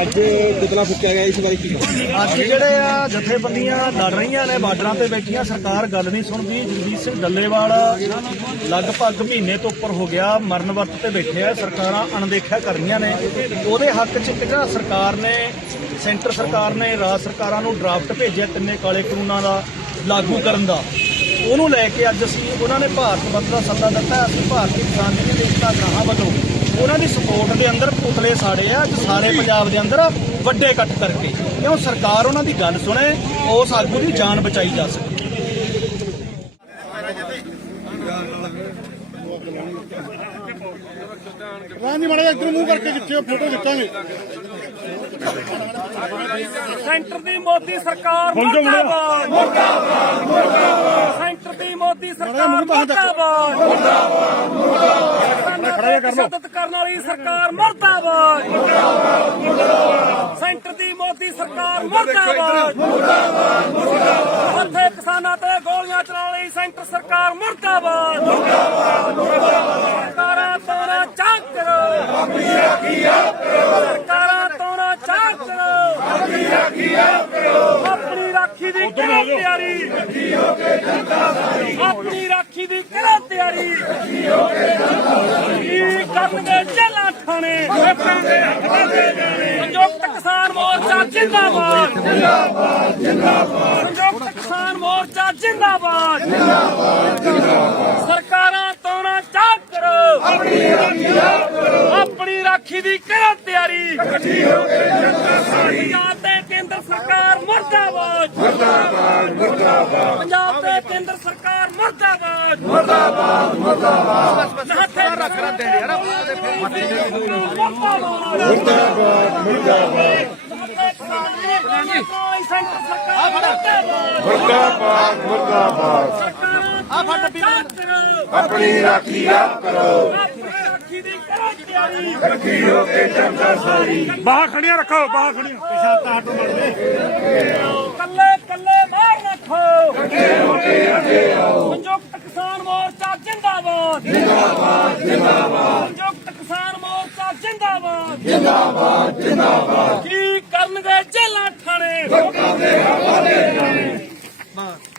ਅੱਜ ਕਿਤਨਾ ਫੁੱਕਿਆ ਗਿਆ ਇਸ ਵਾਰੀ ਕੀ ਅੱਜ ਜਿਹੜੇ ਆ ਜਥੇਬੰਦੀਆਂ ਲੜ ਰਹੀਆਂ ਨੇ ਬਾਰਡਰਾਂ ਤੇ ਬੈਠੀਆਂ, ਸਰਕਾਰ ਗੱਲ ਨਹੀਂ ਸੁਣਦੀ। ਜਗਜੀਤ ਸਿੰਘ ਡੱਲੇਵਾਲ ਲਗਭਗ ਮਹੀਨੇ ਤੋਂ ਉੱਪਰ ਹੋ ਗਿਆ ਮਰਨ ਵਰਤ ਤੇ ਬੈਠੇ ਆ। ਸਰਕਾਰਾਂ ਅਣਦੇਖਿਆ ਕਰ ਰਹੀਆਂ ਨੇ। ਉਹਦੇ ਹੱਕ 'ਚ ਕਿਹੜਾ ਸਰਕਾਰ ਨੇ, ਸੈਂਟਰ ਸਰਕਾਰ ਨੇ, ਰਾਜ ਸਰਕਾਰਾਂ ਨੂੰ ਡਰਾਫਟ ਭੇਜਿਆ ਤਿੰਨੇ ਕਾਲੇ ਕਾਨੂੰਨਾਂ ਦਾ ਲਾਗੂ ਕਰਨ ਦਾ। ਉਹਨੂੰ ਲੈ ਕੇ ਅੱਜ ਅਸੀਂ, ਉਹਨਾਂ ਨੇ ਭਾਰਤ ਬੰਦ ਦਾ ਸੱਦਾ ਦਿੱਤਾ। ਅਸੀਂ ਭਾਰਤੀ ਕਿਸਾਨ ਯੂਨੀਅਨ ਦੇ ਏਕਤਾ ਗ੍ਰਾਹਾਂ ਵੱਲੋਂ ਉਹਨਾਂ ਦੀ ਸਪੋਰਟ ਦੇ ਅੰਦਰ ਪੁਤਲੇ ਸਾੜੇ ਆ ਅੱਜ ਸਾਰੇ ਪੰਜਾਬ ਦੇ ਅੰਦਰ ਵੱਡੇ ਇਕੱਠ ਕਰਕੇ। ਕਿਉਂ ਸਰਕਾਰ ਉਹਨਾਂ ਦੀ ਗੱਲ ਸੁਣੇ ਉਸ ਆਗੂ ਦੀ ਜਾਨ ਬਚਾਈ ਜਾ ਸਕੇ। ਰਾਂਝੀ ਮਾੜਾ ਇੱਧਰ ਮੂੰਹ ਕਰਕੇ ਜਿੱਥੇ ਫੋਟੋ ਖਿੱਚਾਂਗੇ। ਸੈਂਟਰ ਦੀ ਮੋਦੀ ਸਰਕਾਰ ਮੁਰਦਾਬਾਦ। ਮੁਰਦਾਬਾਦ ਸੈਂਟਰ ਦੀ ਮੋਦੀ ਸਰਕਾਰ ਮੁਰਦਾਬਾਦ। ਕਰ ਲੋ ਕਰਨ ਵਾਲੀ ਸਰਕਾਰ ਮੁਰਦਾਬਾਦ। ਮੁਰਦਾਬਾਦ। ਸੈਂਟਰ ਦੀ ਮੋਦੀ ਸਰਕਾਰ ਮੁਰਦਾਬਾਦ। ਮੁਰਦਾਬਾਦ ਹੱਥੇ ਕਿਸਾਨਾਂ ਤੇ ਗੋਲੀਆਂ ਚਲਾਉਣ ਵਾਲੀ ਸੈਂਟਰ ਸਰਕਾਰ ਮੁਰਦਾਬਾਦ। ਮੁਰਦਾਬਾਦ ਸਰਕਾਰਾਂ ਤੋਂ ਨਾ ਚਾਕ ਕਰੋ ਆਪਣੀ ਰਾਖੀ ਆਪ ਕਰੋ। ਸਰਕਾਰਾਂ ਤੋਂ ਨਾ ਚਾਕ ਕਰੋ। ਆਪਣੀ ਰਾਖੀ ਦੀ ਕਰੋ ਤਿਆਰੀ? ਆਪਣੀ ਰਾਖੀ ਦੀ ਕਰੋ ਤਿਆਰੀ? ਕੀ ਕਰਨਗੇ ਜੇਲਾਂ ਥਾਣੇ ਸੰਯੁਕਤ ਕਿਸਾਨ ਮੋਰਚਾ ਜਿੰਦਾਬਾਦ ਜਿੰਦਾਬਾਦ ਜਿੰਦਾਬਾਦ ਸੰਯੁਕਤ ਕਿਸਾਨ ਮੋਰਚਾ ਜਿੰਦਾਬਾਦ। ਜਿੰਦਾਬਾਦ ਸਰਕਾਰਾਂ ਤੋਂ ਨਾ ਚਾਕ ਕਰੋ ਆਪਣੀ ਰਾਖੀ ਕਰੋ। ਆਪਣੀ ਰਾਖੀ ਦੀ ਕਰੋ ਤਿਆਰੀ? ਇਕੱਠੀ ਹੋ ਕੇ ਜਨਤਾ ਸਾਰੀ ਸਰਕਾਰ ਮੁਰਦਾਬਾਦ। ਮੁਰਦਾਬਾਦ ਮੁਰਦਾਬਾਦ। ਪੰਜਾਬ ਤੇ ਕੇਂਦਰ ਸਰਕਾਰ ਮੁਰਦਾਬਾਦ। ਮੁਰਦਾਬਾਦ ਮੁਰਦਾਬਾਦ। ਹੱਥੇ ਰੱਖ ਰੱਖ ਯਾਰ ਮੁਰਦਾਬਾਦ। ਮੁਰਦਾਬਾਦ। ਮੁਰਦਾਬਾਦ ਮੁਰਦਾਬਾਦ। ਮੁਰਦਾਬਾਦ ਆ ਫੜ ਆਪਣੀ ਰਾਖੀ ਆਪ ਕਰੋ। ਇਕੱਠੀ ਹੋ ਕੇ ਜਨਤਾ ਸਾਰੀ ਬਾਹਾਂ ਖੜੀਆਂ ਰੱਖੋ, ਬਾਹਾਂ ਖੜੀਆਂ। ਪਿਛਾਤਾ ਹਟੋ ਮੜਦੇ ਕੱਲੇ ਕੱਲੇ ਮਾਰ ਰੱਖੋ। ਇਕੱਠੇ ਹੋ ਕੇ ਅੱਗੇ ਆਓ ਸੰਯੁਕਤ ਕਿਸਾਨ ਮੋਰਚਾ ਜਿੰਦਾਬਾਦ। ਜਿੰਦਾਬਾਦ ਜਿੰਦਾਬਾਦ ਸੰਯੁਕਤ ਕਿਸਾਨ ਮੋਰਚਾ ਜਿੰਦਾਬਾਦ। ਜਿੰਦਾਬਾਦ ਜਿੰਦਾਬਾਦ ਕੀ ਕਰਨਗੇ ਜੇਲਾਂ ਥਾਣੇ? ਲੋਕਾਂ ਦੇ ਹਵਾਲੇ। ਜਾਣੇ ਬਾਤ